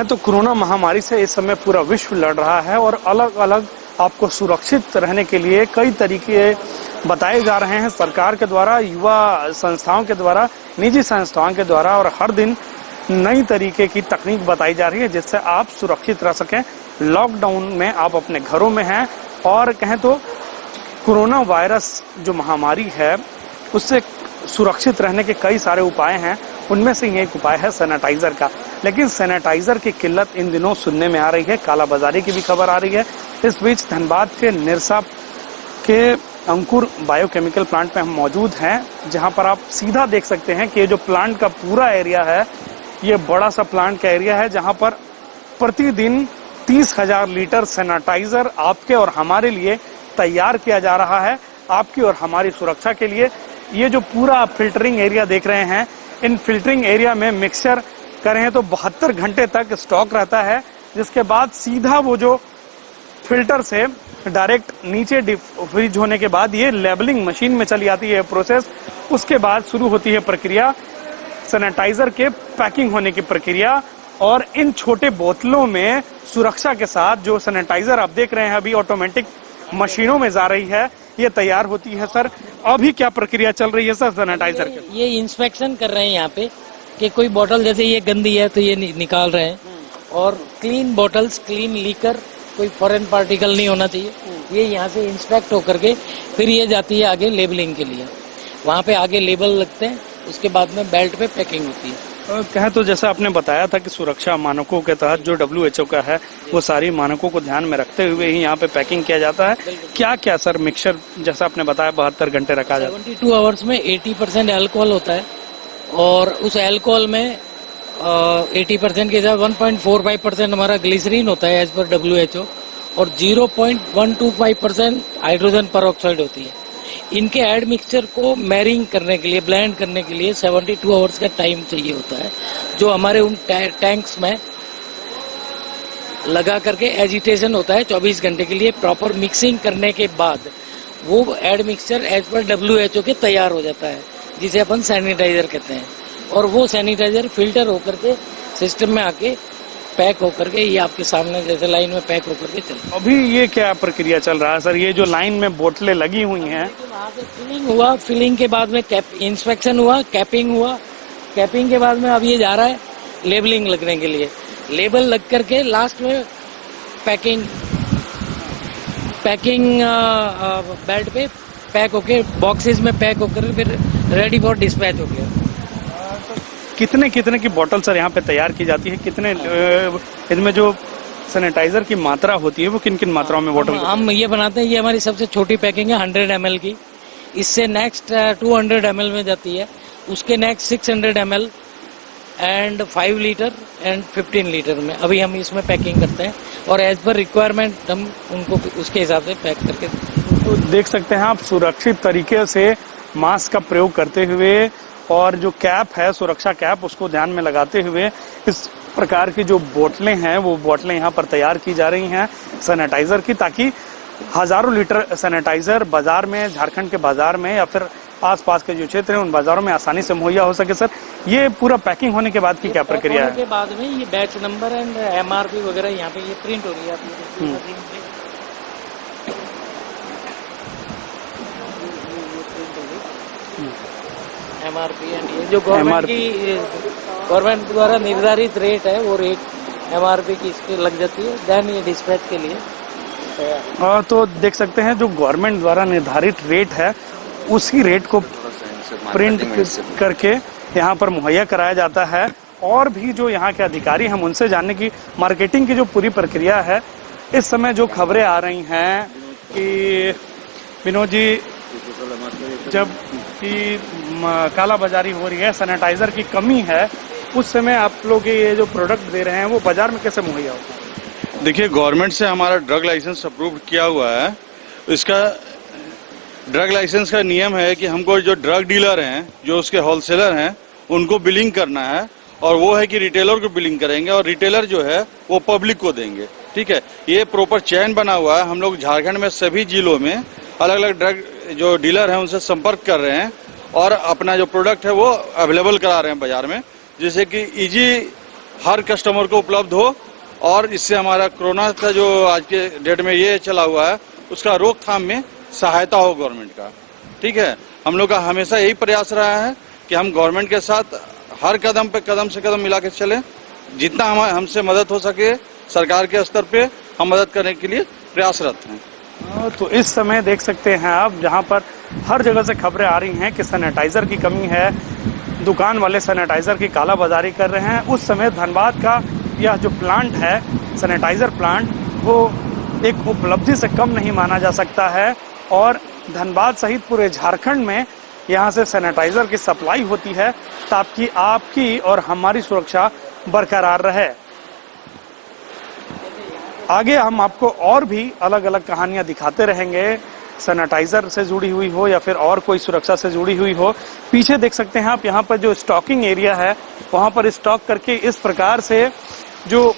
कहें तो कोरोना महामारी से इस समय पूरा विश्व लड़ रहा है और अलग अलग आपको सुरक्षित रहने के लिए कई तरीके बताए जा रहे हैं सरकार के द्वारा, युवा संस्थाओं के द्वारा, निजी संस्थाओं के द्वारा, और हर दिन नई तरीके की तकनीक बताई जा रही है जिससे आप सुरक्षित रह सकें। लॉकडाउन में आप अपने घरों में हैं और कहें तो कोरोना वायरस जो महामारी है उससे सुरक्षित रहने के कई सारे उपाय हैं। उनमें से एक उपाय है सैनिटाइजर का, लेकिन सैनिटाइजर की किल्लत इन दिनों सुनने में आ रही है, कालाबाजारी की भी खबर आ रही है। इस बीच धनबाद के निरसा के अंकुर बायोकेमिकल प्लांट में हम मौजूद हैं, जहां पर आप सीधा देख सकते हैं कि ये जो प्लांट का पूरा एरिया है, ये बड़ा सा प्लांट का एरिया है जहां पर प्रतिदिन 30,000 लीटर सैनिटाइजर आपके और हमारे लिए तैयार किया जा रहा है, आपकी और हमारी सुरक्षा के लिए। ये जो पूरा फिल्टरिंग एरिया देख रहे हैं, इन फिल्टरिंग एरिया में मिक्सचर करें तो 72 घंटे तक स्टॉक रहता है, जिसके बाद सीधा वो जो फिल्टर से डायरेक्ट नीचे फ्रीज होने के बाद ये लेबलिंग मशीन में चली आती है प्रोसेस। उसके बाद शुरू होती है प्रक्रिया सैनिटाइजर के पैकिंग होने की प्रक्रिया, और इन छोटे बोतलों में सुरक्षा के साथ जो सैनिटाइजर आप देख रहे हैं अभी ऑटोमेटिक मशीनों में जा रही है, ये तैयार होती है। सर अभी क्या प्रक्रिया चल रही है सर सैनिटाइजर की? ये इंस्पेक्शन कर रहे हैं यहाँ पे कि कोई बोतल जैसे ये गंदी है तो ये निकाल रहे हैं, और क्लीन बोतल्स, क्लीन लीकर, कोई फॉरेन पार्टिकल नहीं होना चाहिए। ये यहाँ से इंस्पेक्ट होकर के फिर ये जाती है आगे लेबलिंग के लिए। वहाँ पे आगे लेबल लगते हैं, उसके बाद में बेल्ट पे पैकिंग होती है। कहें तो जैसा आपने बताया था कि सुरक्षा मानकों के तहत जो WHO का है वो सारी मानकों को ध्यान में रखते हुए ही यहाँ पे पैकिंग किया जाता है। क्या क्या सर मिक्सचर जैसा आपने बताया 72 घंटे रखा जाता है? 72 आवर्स में 80% अल्कोहल होता है, और उस अल्कोहल में 80% के साथ 1.45% हमारा ग्लिसरीन होता है एज पर WHO, और 0.125% हाइड्रोजन परऑक्साइड होती है। इनके एड मिक्सचर को मैरिंग करने के लिए, ब्लेंड करने के लिए 72 आवर्स का टाइम चाहिए होता है, जो हमारे उन टैंक्स में लगा करके एजिटेशन होता है 24 घंटे के लिए। प्रॉपर मिक्सिंग करने के बाद वो add mixture as per WHO के तैयार हो जाता है, जिसे अपन सैनिटाइजर कहते हैं, और वो सैनिटाइजर फिल्टर होकर के सिस्टम में आके पैक होकर के ये आपके सामने जैसे लाइन में पैक होकर के चलता है। अभी ये क्या प्रक्रिया चल रहा है सर? ये जो लाइन में बोतलें लगी हुई हैं, वहाँ से फिलिंग हुआ, फिलिंग के बाद में इंस्पेक्शन हुआ, कैपिंग हुआ, कैपिंग के बाद में अब ये जा रहा है लेबलिंग लगने के लिए। लेबल लग करके लास्ट में पैकिंग बेल्ट पे पैक होके बॉक्सेस में पैक होकर फिर रेडी फॉर डिस्पैच हो गया। कितने कितने की बोतल सर यहाँ पे तैयार की जाती है? कितने इसमें जो सैनिटाइजर की मात्रा होती है वो किन किन मात्राओं में बोतल? हम ये बनाते हैं, ये हमारी सबसे छोटी पैकिंग है 100 ml की। इससे नेक्स्ट 200 ml में जाती है, उसके next 600 ml and 5 litre and 15 litre में अभी हम इसमें पैकिंग करते हैं, और एज पर रिक्वायरमेंट हम उनको उसके हिसाब से पैक करके। तो देख सकते हैं आप सुरक्षित तरीके से मास्क का प्रयोग करते हुए और जो कैप है सुरक्षा कैप उसको ध्यान में लगाते हुए इस प्रकार की जो बोतलें हैं वो बोतलें यहाँ पर तैयार की जा रही हैं सैनिटाइजर की, ताकि हजारों लीटर सैनिटाइजर बाजार में, झारखंड के बाजार में या फिर आसपास के जो क्षेत्र हैं उन बाजारों में आसानी से मुहैया हो सके। सर ये पूरा पैकिंग होने के बाद की क्या प्रक्रिया है? के बाद में ये बैच नंबर एंड MRP वगैरह यहाँ पे ये प्रिंट हो रही है MRP, एंड ये जो गवर्नमेंट द्वारा निर्धारित रेट है वो रेट MRP की इसके लग जाती है, देन ये डिस्पैच के लिए। तो देख सकते हैं जो गवर्नमेंट द्वारा निर्धारित रेट है उसी रेट को प्रिंट करके यहाँ पर मुहैया कराया जाता है। और भी जो यहाँ के अधिकारी हम उनसे जानने की मार्केटिंग की जो पूरी प्रक्रिया है, इस समय जो खबरें आ रही हैं कि विनोद जी जब की कालाबाजारी हो रही है, सैनिटाइजर की कमी है, उस समय आप लोग ये जो प्रोडक्ट दे रहे हैं वो बाजार में कैसे मुहैया होता है? देखिए, गवर्नमेंट से हमारा ड्रग लाइसेंस अप्रूव किया हुआ है। इसका ड्रग लाइसेंस का नियम है कि हमको जो ड्रग डीलर हैं, जो उसके होलसेलर हैं, उनको बिलिंग करना है, और वो है कि रिटेलर को बिलिंग करेंगे और रिटेलर जो है वो पब्लिक को देंगे। ठीक है, ये प्रॉपर चैन बना हुआ है। हम लोग झारखंड में सभी जिलों में अलग अलग ड्रग जो डीलर हैं उनसे संपर्क कर रहे हैं और अपना जो प्रोडक्ट है वो अवेलेबल करा रहे हैं बाजार में, जिससे कि इजी हर कस्टमर को उपलब्ध हो और इससे हमारा कोरोना का जो आज के डेट में ये चला हुआ है उसका रोकथाम में सहायता हो गवर्नमेंट का। ठीक है, हम लोग का हमेशा यही प्रयास रहा है कि हम गवर्नमेंट के साथ हर कदम पे कदम से कदम मिला के चलें। जितना हमसे मदद हो सके सरकार के स्तर पे हम मदद करने के लिए प्रयासरत हैं। तो इस समय देख सकते हैं आप, जहां पर हर जगह से खबरें आ रही हैं कि सैनिटाइजर की कमी है, दुकान वाले सैनिटाइजर की कालाबाजारी कर रहे हैं। उस समय धनबाद का यह जो प्लांट है, सैनिटाइजर प्लांट, वो एक उपलब्धि से कम नहीं माना जा सकता है और धनबाद सहित पूरे झारखंड में यहाँ से सैनिटाइजर की सप्लाई होती है ताकि आपकी और हमारी सुरक्षा बरकरार रहे। आगे हम आपको और भी अलग अलग कहानियां दिखाते रहेंगे, सैनिटाइजर से जुड़ी हुई हो या फिर और कोई सुरक्षा से जुड़ी हुई हो। पीछे देख सकते हैं आप, यहाँ पर जो स्टॉकिंग एरिया है वहां पर स्टॉक करके इस प्रकार से जो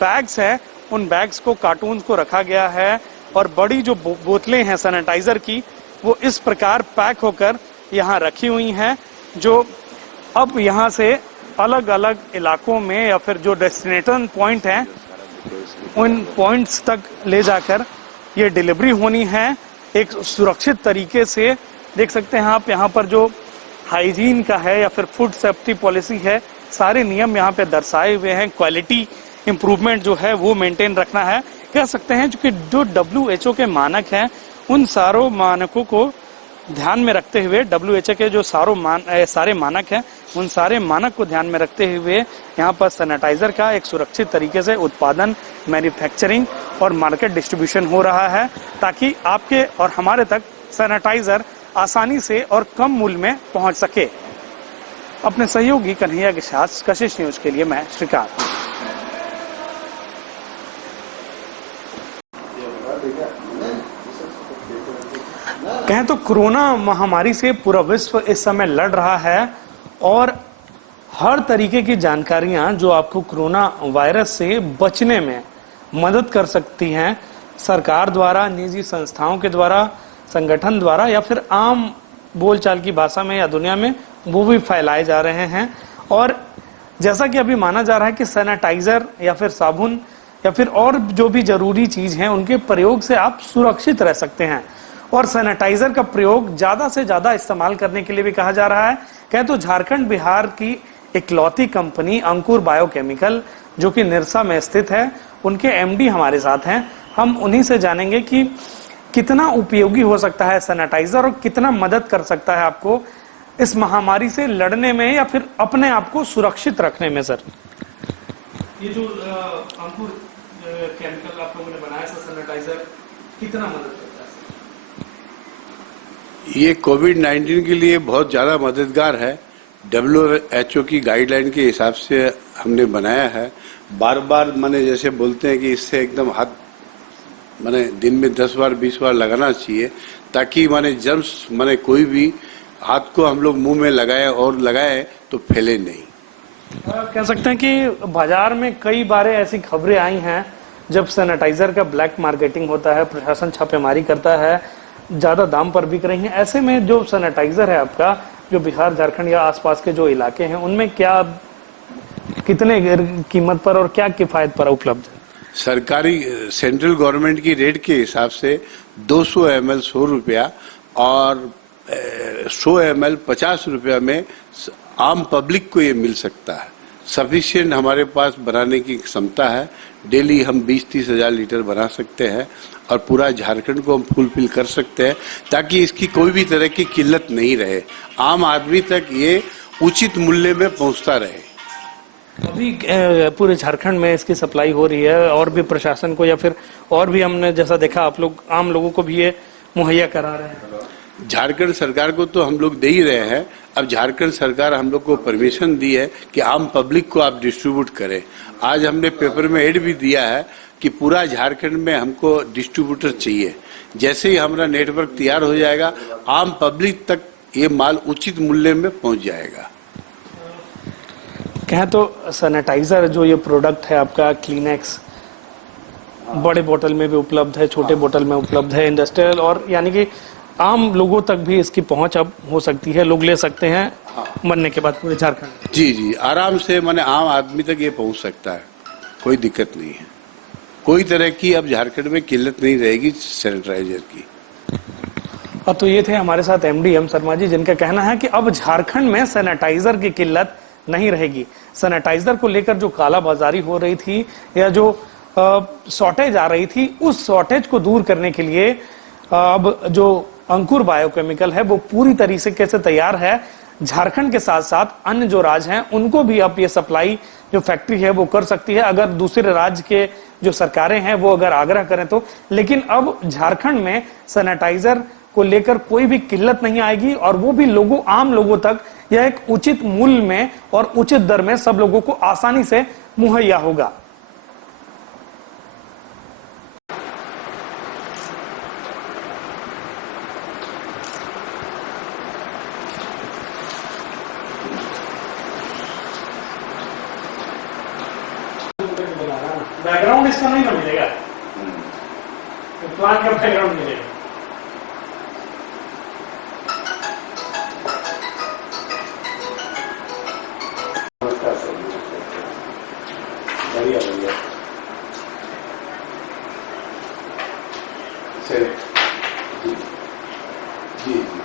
बैग्स हैं उन बैग्स को, कार्टून्स को रखा गया है और बड़ी जो बोतलें हैं सैनिटाइजर की वो इस प्रकार पैक होकर यहाँ रखी हुई हैं, जो अब यहाँ से अलग अलग इलाकों में या फिर जो डेस्टिनेशन पॉइंट हैं उन पॉइंट्स तक ले जाकर ये डिलीवरी होनी है एक सुरक्षित तरीके से। देख सकते हैं आप, यहाँ पर जो हाइजीन का है या फिर फूड सेफ्टी पॉलिसी है, सारे नियम यहाँ पे दर्शाए हुए हैं। क्वालिटी इंप्रूवमेंट जो है वो मेंटेन रखना है। कह सकते हैं कि जो WHO के मानक हैं उन सारों मानकों को ध्यान में रखते हुए, WHO के जो सारे मानक हैं उन सारे मानक को ध्यान में रखते हुए यहाँ पर सैनिटाइजर का एक सुरक्षित तरीके से उत्पादन, मैन्युफैक्चरिंग और मार्केट डिस्ट्रीब्यूशन हो रहा है ताकि आपके और हमारे तक सैनिटाइजर आसानी से और कम मूल्य में पहुंच सके। अपने सहयोगी कन्हैया के साथ कशिश न्यूज के लिए मैं श्रीकांत। कहें तो कोरोना महामारी से पूरा विश्व इस समय लड़ रहा है और हर तरीके की जानकारियां जो आपको कोरोना वायरस से बचने में मदद कर सकती हैं, सरकार द्वारा, निजी संस्थाओं के द्वारा, संगठन द्वारा या फिर आम बोलचाल की भाषा में या दुनिया में वो भी फैलाए जा रहे हैं। और जैसा कि अभी माना जा रहा है कि सैनिटाइजर या फिर साबुन या फिर और जो भी जरूरी चीज है उनके प्रयोग से आप सुरक्षित रह सकते हैं। और सैनिटाइजर का प्रयोग ज्यादा से ज्यादा इस्तेमाल करने के लिए भी कहा जा रहा है। कहें तो झारखंड बिहार की इकलौती कंपनी अंकुर बायोकेमिकल जो कि निरसा में स्थित है, उनके MD हमारे साथ हैं। हम उन्हीं से जानेंगे कि कितना उपयोगी हो सकता है सैनिटाइजर और कितना मदद कर सकता है आपको इस महामारी से लड़ने में या फिर अपने आप को सुरक्षित रखने में। सर, ये जो अंकुर केमिकल आप लोगों ने बनाया सैनिटाइजर, कितना मदद करता है? ये कोविड-19 के लिए बहुत ज़्यादा मददगार है। WHO की गाइडलाइन के हिसाब से हमने बनाया है। बार बार माने जैसे बोलते हैं कि इससे एकदम हाथ माने दिन में 10 बार 20 बार लगाना चाहिए ताकि माने जर्म्स माने कोई भी हाथ को हम लोग मुंह में लगाए तो फैले नहीं। कह सकते हैं कि बाजार में कई बार ऐसी खबरें आई हैं जब सैनिटाइजर का ब्लैक मार्केटिंग होता है, प्रशासन छापेमारी करता है, ज्यादा दाम पर बिक रही हैं। ऐसे में जो सैनिटाइजर है आपका, जो बिहार, झारखंड या आसपास के जो इलाके हैं उनमें क्या, कितने कीमत पर और क्या किफायत पर उपलब्ध है? सरकारी सेंट्रल गवर्नमेंट की रेट के हिसाब से 200 ml 100 रुपया और 100 ml 50 रुपया में आम पब्लिक को ये मिल सकता है। सफिशिएंट हमारे पास बनाने की क्षमता है। डेली हम 20-30 हजार लीटर बना सकते हैं और पूरा झारखंड को हम फुलफिल कर सकते हैं ताकि इसकी कोई भी तरह की किल्लत नहीं रहे, आम आदमी तक ये उचित मूल्य में पहुंचता रहे। अभी पूरे झारखंड में इसकी सप्लाई हो रही है और भी प्रशासन को या फिर और भी हमने जैसा देखा आप लोग आम लोगों को भी ये मुहैया करा रहे हैं। झारखंड सरकार को तो हम लोग दे ही रहे हैं। अब झारखंड सरकार हम लोग को परमिशन दी है कि आम पब्लिक को आप डिस्ट्रीब्यूट करें। आज हमने पेपर में ऐड भी दिया है कि पूरा झारखंड में हमको डिस्ट्रीब्यूटर चाहिए। जैसे ही हमारा नेटवर्क तैयार हो जाएगा, आम पब्लिक तक ये माल उचित मूल्य में पहुंच जाएगा। कहें तो सैनिटाइजर जो ये प्रोडक्ट है आपका क्लीनेक्स, बड़े बोतल में भी उपलब्ध है, छोटे बोतल में उपलब्ध है, इंडस्ट्रियल और यानी कि आम लोगों तक भी इसकी पहुंच अब हो सकती है, लोग ले सकते हैं बनने के बाद पूरे झारखंड। जी जी, आराम से माने आम आदमी तक ये पहुंच सकता है, कोई दिक्कत नहीं है। कोई तरह की अब झारखंड में किल्लत नहीं रहेगी सैनिटाइजर की। अब तो ये थे हमारे साथ एमडी एम शर्मा जी, जिनका कहना है कि अब झारखंड में सैनिटाइजर की किल्लत नहीं रहेगी। सैनिटाइजर को लेकर जो कालाबाजारी हो रही थी या जो शॉर्टेज आ रही थी, उस शॉर्टेज को दूर करने के लिए अब जो अंकुर बायोकेमिकल है वो पूरी तरीके से तैयार है। झारखंड के साथ साथ अन्य जो राज्य हैं उनको भी अब ये सप्लाई जो फैक्ट्री है वो कर सकती है, अगर दूसरे राज्य के जो सरकारें हैं वो अगर आग्रह करें तो। लेकिन अब झारखंड में सैनिटाइजर को लेकर कोई भी किल्लत नहीं आएगी और वो भी आम लोगों तक यह एक उचित मूल्य में और उचित दर में सब लोगों को आसानी से मुहैया होगा। बैकग्राउंड इसका नहीं ना मिलेगा, प्लान का बैकग्राउंड मिलेगा। बढ़िया बढ़िया जी जी।